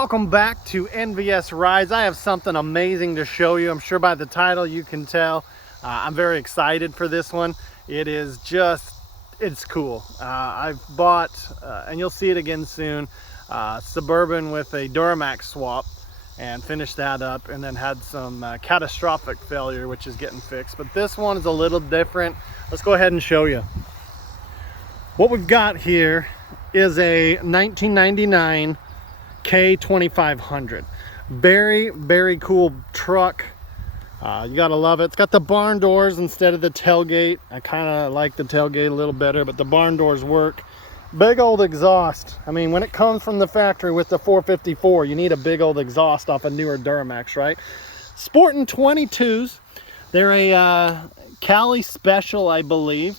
Welcome back to NVS Rides. I have something amazing to show you. I'm sure by the title you can tell. I'm very excited for this one. It's cool. I've bought, and you'll see it again soon, Suburban with a Duramax swap and finished that up, and then had some catastrophic failure, which is getting fixed. But this one is a little different. Let's go ahead and show you. What we've got here is a 1999 K2500. Very cool truck. You gotta love it. It's got the barn doors instead of the tailgate. I kind of like the tailgate a little better, but the barn doors work. Big old exhaust. I mean, when it comes from the factory with the 454, you need a big old exhaust off a newer Duramax, right? Sporting 22s. They're a Cali Special, I believe.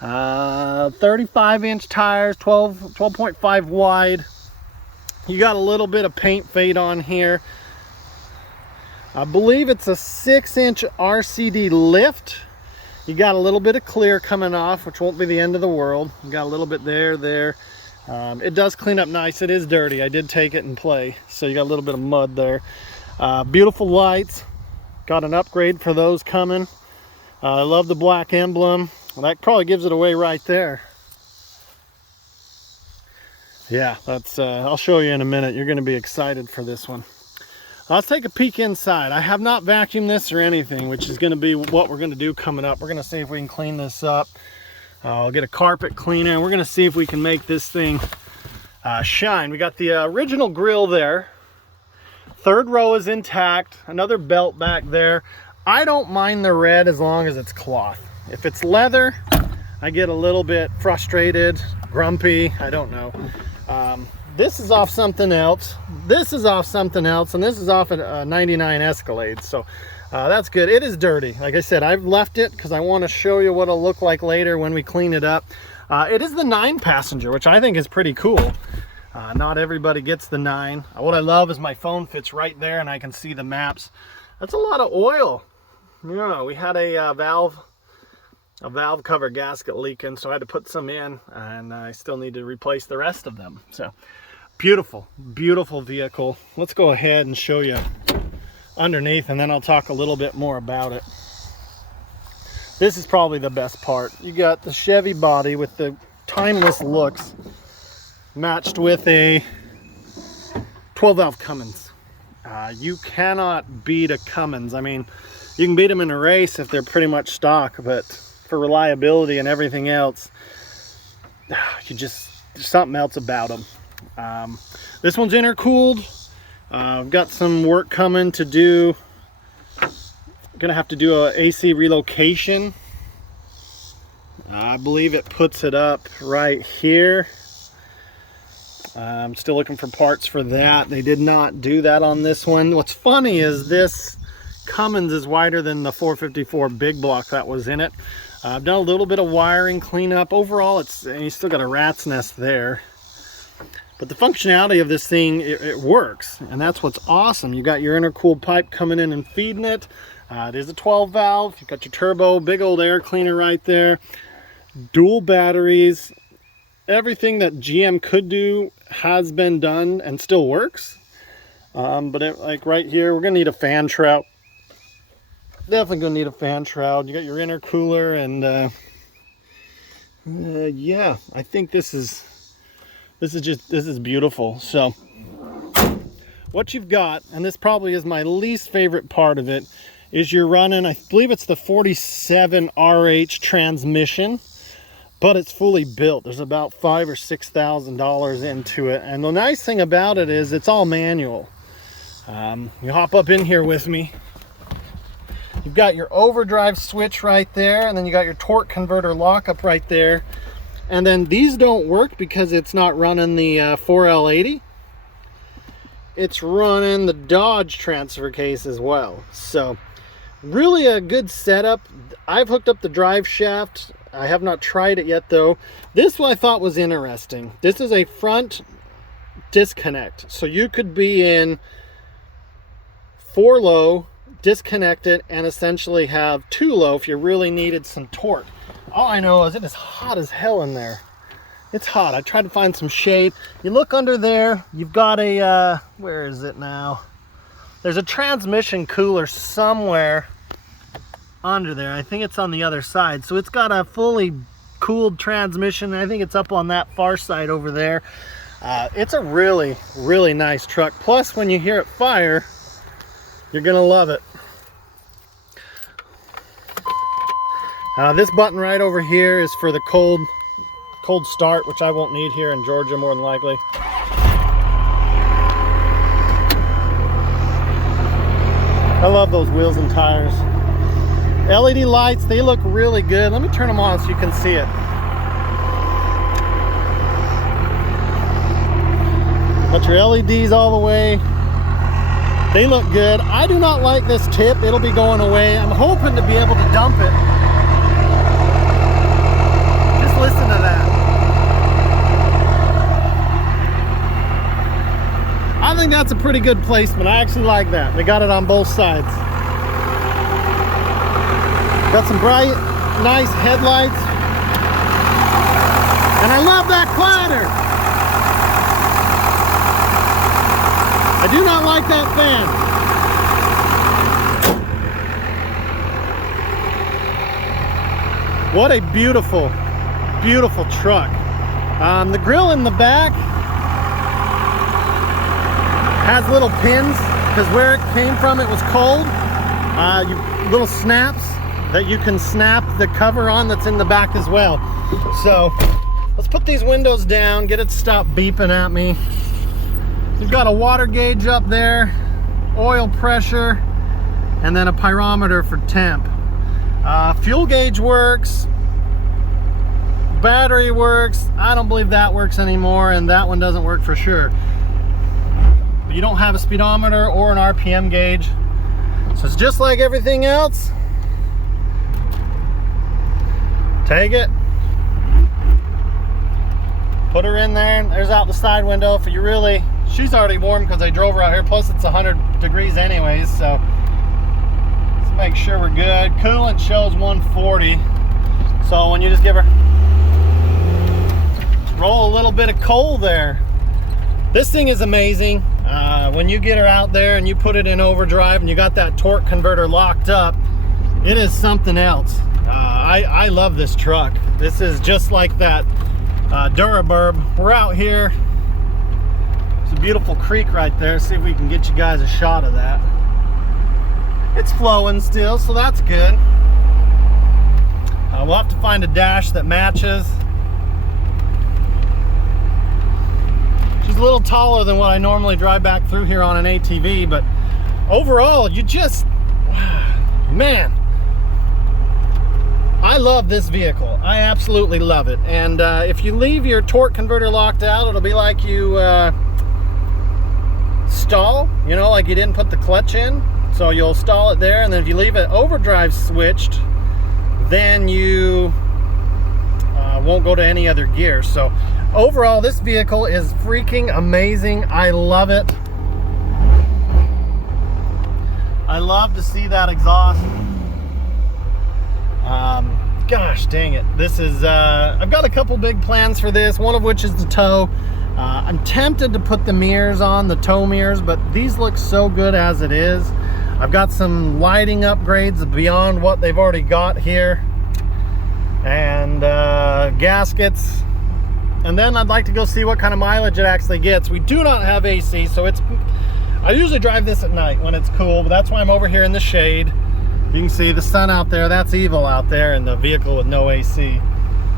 35-inch tires, 12.5 wide. You got a little bit of paint fade on here. I believe it's a 6-inch RCD lift. You got a little bit of clear coming off, which won't be the end of the world. You got a little bit there. It does clean up nice. It is dirty. I did take it and play, so you got a little bit of mud there. Beautiful lights. Got an upgrade for those coming. I love the black emblem. Well, that probably gives it away right there. Yeah, that's I'll show you in a minute. You're going to be excited for this one. Let's take a peek inside. I have not vacuumed this or anything, which is going to be what we're going to do coming up. We're going to see if we can clean this up. I'll get a carpet cleaner, and we're going to see if we can make this thing shine. We got the original grill there. Third row is intact. Another belt back there. I don't mind the red as long as it's cloth. If it's leather, I get a little bit frustrated, grumpy, I don't know. This is off something else. This is off something else, and this is off a 99 Escalade. So that's good. It is dirty. Like I said, I've left it because I want to show you what it'll look like later when we clean it up. It is the 9-passenger, which I think is pretty cool. Not everybody gets the 9. What I love is my phone fits right there, and I can see the maps. That's a lot of oil. Yeah, we had a valve cover gasket leaking, so I had to put some in, and I still need to replace the rest of them. So beautiful vehicle. Let's go ahead and show you underneath, and then I'll talk a little bit more about it. This is probably the best part. You got the Chevy body with the timeless looks matched with a 12-valve Cummins. You cannot beat a Cummins. I mean, you can beat them in a race if they're pretty much stock, but for reliability and everything else, there's something else about them. This one's intercooled. I've got some work coming to do. I'm gonna have to do a AC relocation. I believe it puts it up right here. I'm still looking for parts for that. They did not do that on this one. What's funny is this Cummins is wider than the 454 big block that was in it. I've done a little bit of wiring cleanup. Overall, you still got a rat's nest there. But the functionality of this thing, it works. And that's what's awesome. You got your intercooled pipe coming in and feeding it. It is a 12-valve. You've got your turbo, big old air cleaner right there. Dual batteries. Everything that GM could do has been done and still works. Like right here, we're going to need a fan shroud. Definitely gonna need a fan shroud. You got your intercooler, and yeah, I think this is beautiful. So what you've got, and this probably is my least favorite part of it, is you're running, I believe it's the 47 RH transmission, but it's fully built. There's about $5,000 or $6,000 into it, and the nice thing about it is it's all manual. You hop up in here with me. You've got your overdrive switch right there, and then you got your torque converter lockup right there. And then these don't work because it's not running the 4L80. It's running the Dodge transfer case as well. So really a good setup. I've hooked up the drive shaft. I have not tried it yet though. This one I thought was interesting. This is a front disconnect. So you could be in 4 low, disconnect it, and essentially have 2 low if you really needed some torque. All I know is it is hot as hell in there. It's hot. I tried to find some shade. You look under there, you've got a, where is it now? There's a transmission cooler somewhere under there. I think it's on the other side. So it's got a fully cooled transmission. I think it's up on that far side over there. It's a really, really nice truck. Plus, when you hear it fire, you're gonna love it. This button right over here is for the cold start, which I won't need here in Georgia more than likely. I love those wheels and tires. LED lights, they look really good. Let me turn them on so you can see it. Got your LEDs all the way. They look good. I do not like this tip. It'll be going away. I'm hoping to be able to dump it. Just listen to that. I think that's a pretty good placement. I actually like that. They got it on both sides. Got some bright, nice headlights. And I love that clatter. I do not like that fan. What a beautiful, beautiful truck. The grill in the back has little pins because where it came from, it was cold. Little snaps that you can snap the cover on that's in the back as well. So let's put these windows down, get it to stop beeping at me. You've got a water gauge up there, oil pressure, and then a pyrometer for temp. Fuel gauge works, battery works. I don't believe that works anymore, and that one doesn't work for sure. But you don't have a speedometer or an RPM gauge, so it's just like everything else. Take it, put her in there, and there's out the side window. For you really, she's already warm because I drove her out here, plus it's 100 degrees anyways, so let's make sure we're good. Coolant shows 140, so when you just give her, roll a little bit of coal there. This thing is amazing. When you get her out there and you put it in overdrive and you got that torque converter locked up, it is something else. I love this truck. This is just like that Duraburb. We're out here. It's a beautiful creek right there. See if we can get you guys a shot of that. It's flowing still, so that's good. We'll have to find a dash that matches. She's a little taller than what I normally drive back through here on an ATV, but overall, you just, man, I love this vehicle. I absolutely love it. And if you leave your torque converter locked out, it'll be like you stall, you know, like you didn't put the clutch in. So you'll stall it there, and then if you leave it overdrive switched, then you won't go to any other gear. So overall, this vehicle is freaking amazing. I love it. I love to see that exhaust. Gosh dang it. This is, I've got a couple big plans for this, one of which is the tow. I'm tempted to put the mirrors on, the tow mirrors, but these look so good as it is. I've got some lighting upgrades beyond what they've already got here. And gaskets. And then I'd like to go see what kind of mileage it actually gets. We do not have AC, so it's, I usually drive this at night when it's cool, but that's why I'm over here in the shade. You can see the sun out there. That's evil out there in the vehicle with no AC.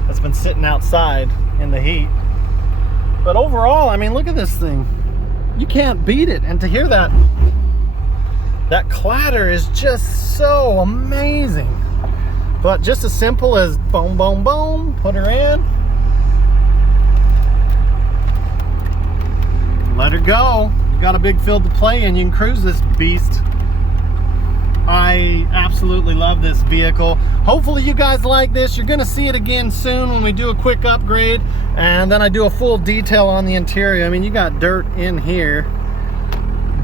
That's been sitting outside in the heat. But overall, I mean, look at this thing. You can't beat it. And to hear that clatter is just so amazing. But just as simple as boom, boom, boom, put her in. Let her go. You got a big field to play in. You can cruise this beast. I absolutely love this vehicle. Hopefully you guys like this. You're gonna see it again soon when we do a quick upgrade, and then I do a full detail on the interior. I mean, you got dirt in here.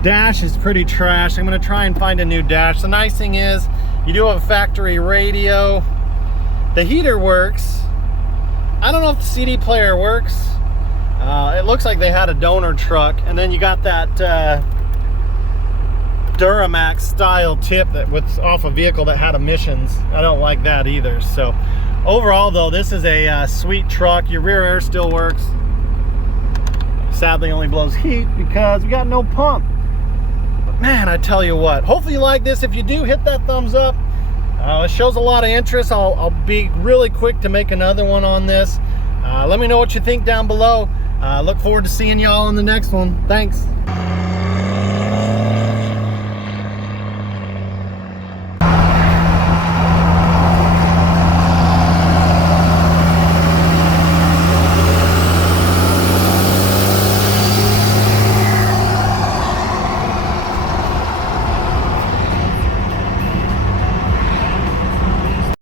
Dash is pretty trash. I'm gonna try and find a new dash. The nice thing is you do have a factory radio. The heater works. I don't know if the CD player works. It looks like they had a donor truck, and then you got that Duramax style tip that was off a vehicle that had emissions. I don't like that either. So overall though, this is a sweet truck. Your rear air still works. Sadly only blows heat because we got no pump. But man, I tell you what, hopefully you like this. If you do, hit that thumbs up. It shows a lot of interest. I'll be really quick to make another one on this. Let me know what you think down below. Look forward to seeing y'all in the next one. Thanks.